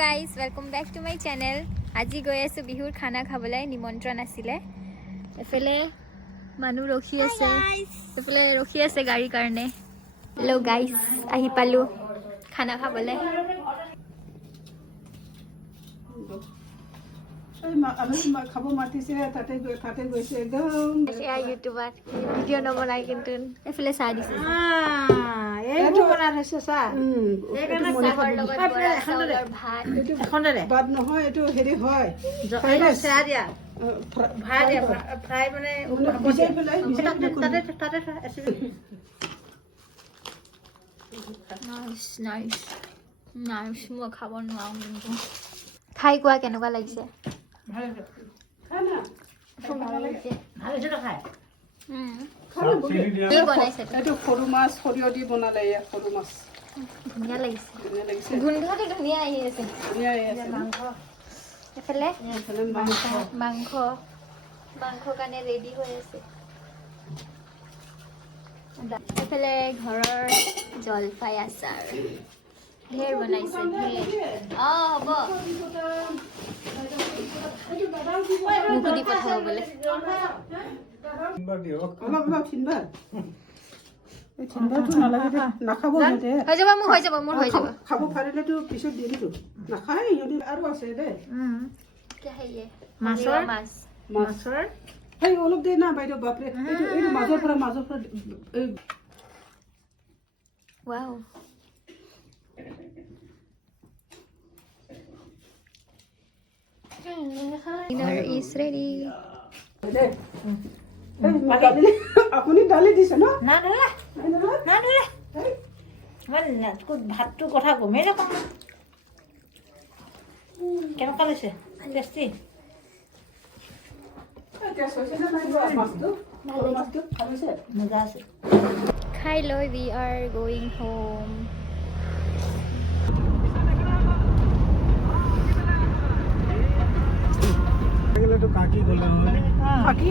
Guys welcome back to my channel. আজি গৈ আছোঁ বিহুৰ খানা খাবলৈ, নিমন্ত্ৰণ আছিলে। এফালে মানুহ ৰখি আছে, এফালে ৰখি আছে গাড়ীৰ কাৰণে। হেল্ল' গাইজ, আহি পালোঁ খানা খাবলৈ। খাব মাতিছে তাতে গৈছে একদম ইউটিউবত ভিডিঅ' নবনাই, কিন্তু এইফালে চাহ দিছে। ভাত নহয়, এইটো হেৰি হয় মই খাব নোৱাৰো, কিন্তু খাই কোৱা কেনেকুৱা লাগিছে? কি বনাইছে? এইটো সৰু মাছ সৰিয়হ দি বনালে, সৰু মাছ ধুনীয়া লাগিছে, ধুনীয়া লাগিছে, গোন্ধটো ধুনীয়া আহি আছে। ধুনীয়া আহি আছে। এইফালে মাংস মাংস কাৰণে ৰেডি হৈ আছে। এইফালে ঘৰৰ জলফাই আচাৰ ঢেৰ বনাইছে, ঢেৰ। হ'ব মোকো দি পঠাব বোলে। নাখাব হৈ যাব, মোৰ হৈ যাব, মোৰ হৈ যাব। খাব পাৰিলেতো পিছত দিলো নাখায় সিহঁতে। আৰু আছে দেই মাছৰ মাছৰ সেই অলপ দেৰি না বাইদেউ, বাপৰে এইটো মাজৰ পৰা ৱাও। Dinner is ready. আপুনি দালি দিছে ন? ভাতটোৰ কথা গমেই নাপাওঁ। কেনেকুৱা লৈছে? টেষ্টি। মজা আছে। খাই লৈ we are going home. কাকি